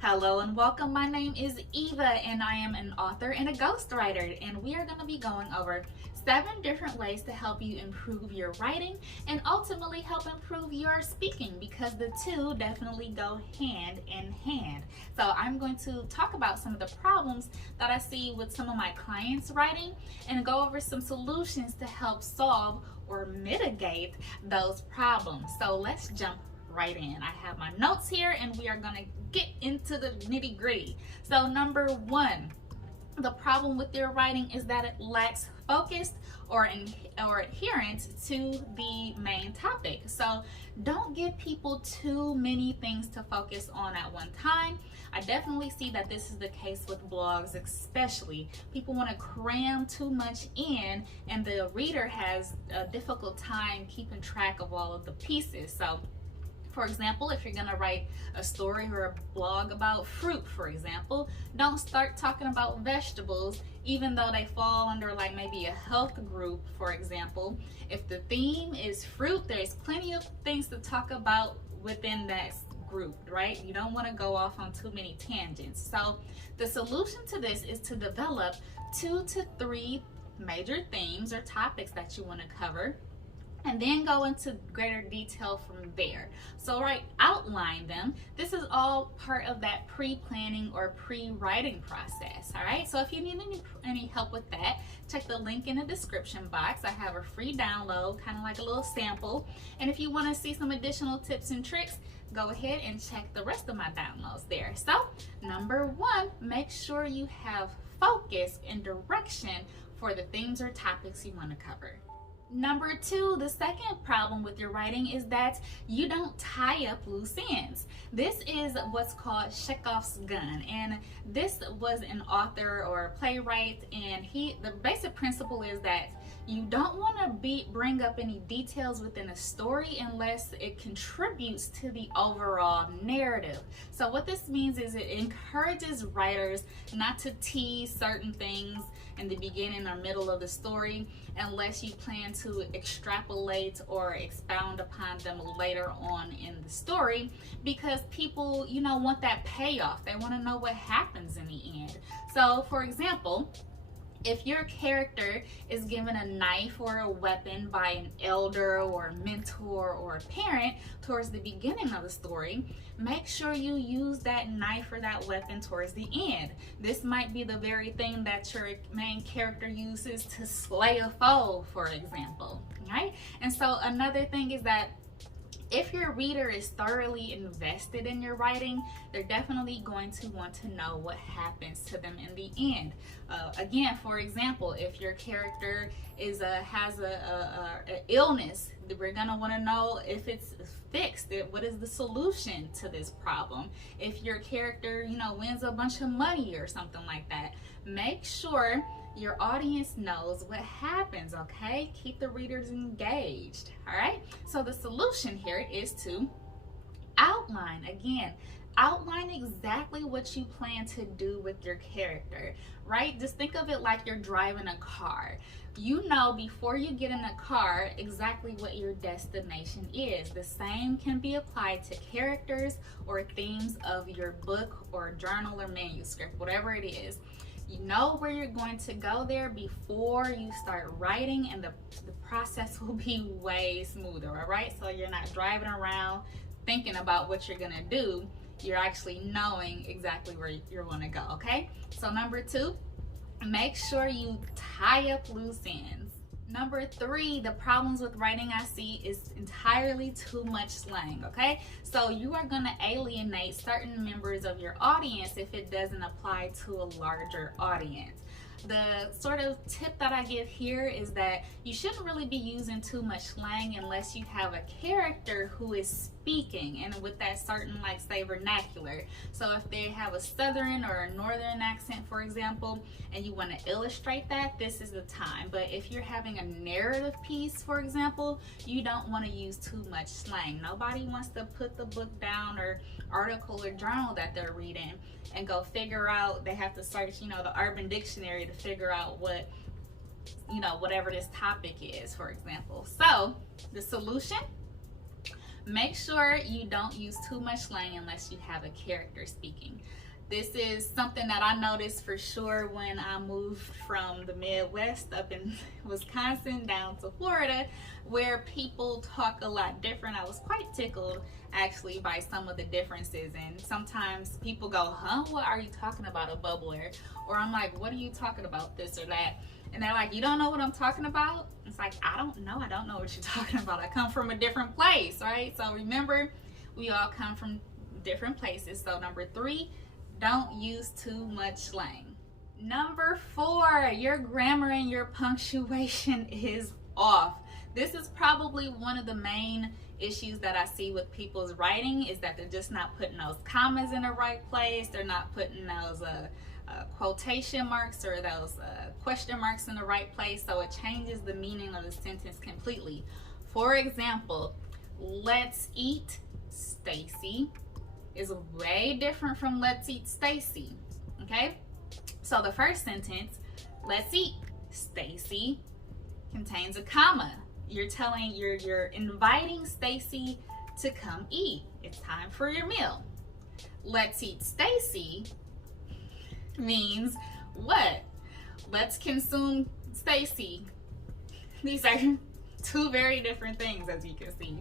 Hello and welcome. My name is Eva and I am an author and a ghostwriter, and we are going to be going over 7 different ways to help you improve your writing and ultimately help improve your speaking, because the two definitely go hand in hand. So I'm going to talk about some of the problems that I see with some of my clients' writing and go over some solutions to help solve or mitigate those problems. So let's jump right in. I have my notes here and we are going to get into the nitty gritty. So number 1, the problem with your writing is that it lacks focus or adherence to the main topic. So don't give people too many things to focus on at one time. I definitely see that this is the case with blogs, especially. People want to cram too much in and the reader has a difficult time keeping track of all of the pieces. So for example, if you're going to write a story or a blog about fruit, for example, don't start talking about vegetables, even though they fall under like maybe a health group, for example. If the theme is fruit, there's plenty of things to talk about within that group, right? You don't want to go off on too many tangents. So the solution to this is to develop 2 to 3 major themes or topics that you want to cover, and then go into greater detail from there. So outline them. This is all part of that pre-planning or pre-writing process, all right? So if you need any help with that, check the link in the description box. I have a free download, kind of like a little sample. And if you want to see some additional tips and tricks, go ahead and check the rest of my downloads there. So number 1, make sure you have focus and direction for the themes or topics you want to cover. Number 2, the second problem with your writing is that you don't tie up loose ends. This is what's called Chekhov's gun, and this was an author or a playwright, and the basic principle is that you don't want to bring up any details within a story unless it contributes to the overall narrative. So what this means is it encourages writers not to tease certain things in the beginning or middle of the story unless you plan to extrapolate or expound upon them later on in the story, because people, want that payoff. They want to know what happens in the end. So for example, if your character is given a knife or a weapon by an elder or a mentor or a parent towards the beginning of the story, make sure you use that knife or that weapon towards the end. This might be the very thing that your main character uses to slay a foe, for example, right? And so another thing is that if your reader is thoroughly invested in your writing, they're definitely going to want to know what happens to them in the end. Again, for example, if your character has a illness, we're gonna want to know if it's fixed. What is the solution to this problem? If your character, wins a bunch of money or something like that, make sure your audience knows what happens, okay? Keep the readers engaged, all right? So the solution here is to outline. Again, outline exactly what you plan to do with your character, right? Just think of it like you're driving a car. You know before you get in a car exactly what your destination is. The same can be applied to characters or themes of your book or journal or manuscript, whatever it is. You know where you're going to go there before you start writing, and the process will be way smoother, all right? So you're not driving around thinking about what you're gonna do. You're actually knowing exactly where you're gonna go, okay? So number 2, make sure you tie up loose ends. Number 3, the problems with writing I see is entirely too much slang, okay? So you are gonna alienate certain members of your audience if it doesn't apply to a larger audience. The sort of tip that I give here is that you shouldn't really be using too much slang unless you have a character who is speaking and with that certain, like, say, vernacular. So if they have a southern or a northern accent, for example, and you want to illustrate that, this is the time. But if you're having a narrative piece, for example, you don't want to use too much slang. Nobody wants to put the book down or article or journal that they're reading and go figure out, they have to search, the Urban Dictionary to figure out what, whatever this topic is, for example. So the solution, Make sure you don't use too much slang unless you have a character speaking. This is something that I noticed for sure when I moved from the Midwest up in Wisconsin down to Florida, where people talk a lot different. I was quite tickled actually by some of the differences, and sometimes people go, huh, what are you talking about, a bubbler? Or I'm like, what are you talking about, this or that? And they're like, you don't know what I'm talking about? It's like, I don't know what you're talking about. I come from a different place, right? So remember, we all come from different places. So number 3, don't use too much slang. Number 4, your grammar and your punctuation is off. This is probably one of the main issues that I see with people's writing, is that they're just not putting those commas in the right place. They're not putting those quotation marks or those question marks in the right place, so it changes the meaning of the sentence completely. For example, let's eat Stacy is way different from let's eat Stacy. Okay, so the first sentence, let's eat Stacy, contains a comma. You're inviting Stacy to come eat. It's time for your meal. Let's eat Stacy means what? Let's consume Stacy. These are 2 very different things, as you can see.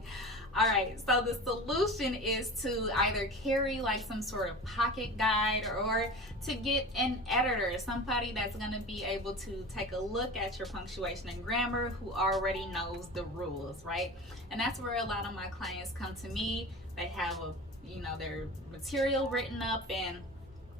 All right, so the solution is to either carry like some sort of pocket guide, or to get an editor, somebody that's going to be able to take a look at your punctuation and grammar, who already knows the rules, right? And that's where a lot of my clients come to me. They have their material written up, and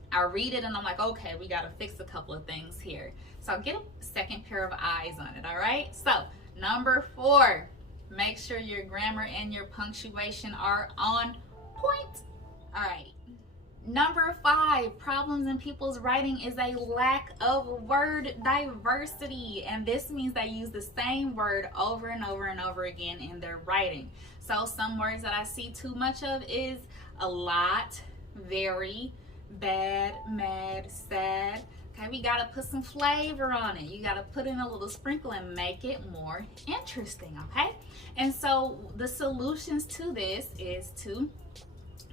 I read it and I'm like, okay, we got to fix a couple of things here. So get a second pair of eyes on it, all right? So number 4, make sure your grammar and your punctuation are on point. All right. Number 5, problems in people's writing is a lack of word diversity. And this means they use the same word over and over and over again in their writing. So some words that I see too much of is a lot, very, bad, mad, sad. Okay, we gotta put some flavor on it. You gotta put in a little sprinkle and make it more interesting, okay? And so the solutions to this is to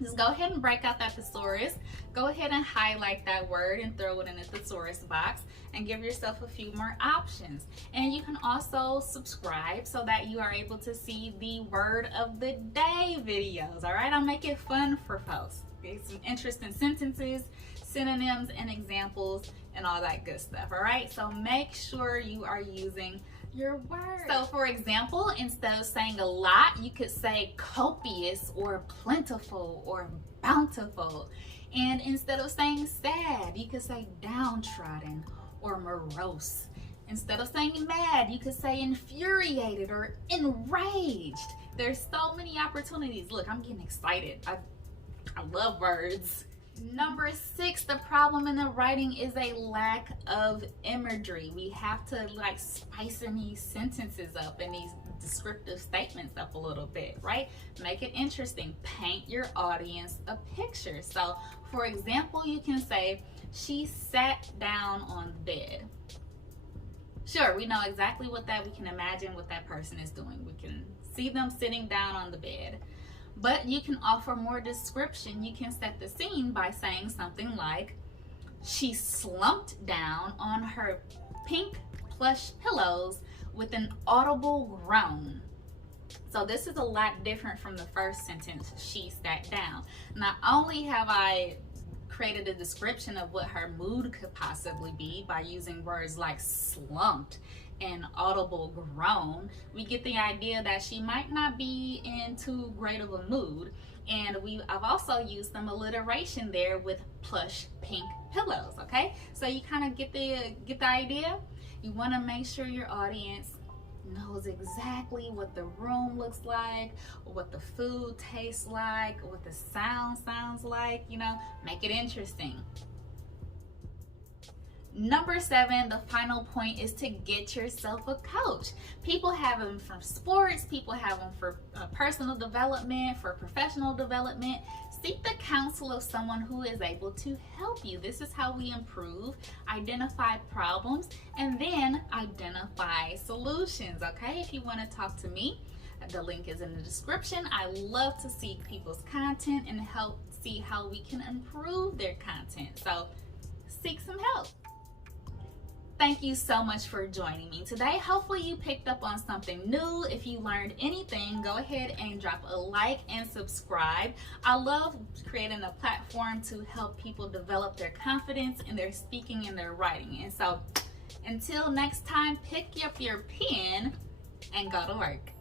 just go ahead and break out that thesaurus. Go ahead and highlight that word and throw it in the thesaurus box and give yourself a few more options. And you can also subscribe so that you are able to see the word of the day videos, all right? I'll make it fun for folks. Okay, some interesting sentences, synonyms, and examples, and all that good stuff, all right? So make sure you are using your words. So for example, instead of saying a lot, you could say copious or plentiful or bountiful. And instead of saying sad, you could say downtrodden or morose. Instead of saying mad, you could say infuriated or enraged. There's so many opportunities. Look, I'm getting excited. I love words. Number 6, the problem in the writing is a lack of imagery. We have to like spicing these sentences up and these descriptive statements up a little bit, right? Make it interesting. Paint your audience a picture. So for example, you can say, she sat down on the bed. Sure, we know exactly we can imagine what that person is doing. We can see them sitting down on the bed. But you can offer more description. You can set the scene by saying something like, she slumped down on her pink plush pillows with an audible groan. So this is a lot different from the first sentence, she sat down. Not only have I created a description of what her mood could possibly be by using words like slumped and audible groan, we get the idea that she might not be in too great of a mood. And I've also used some alliteration there with plush pink pillows, okay? So you kind of get the idea. You want to make sure your audience knows exactly what the room looks like, what the food tastes like, what the sound sounds like, make it interesting. Number 7, the final point is to get yourself a coach. People have them from sports, people have them for personal development, for professional development. Seek the counsel of someone who is able to help you. This is how we improve, identify problems, and then identify solutions, okay? If you want to talk to me, The link is in the description. I love to see people's content and help see how we can improve their content. So seek some help. Thank you so much for joining me today. Hopefully you picked up on something new. If you learned anything, go ahead and drop a like and subscribe. I love creating a platform to help people develop their confidence in their speaking and their writing. And so until next time, pick up your pen and go to work.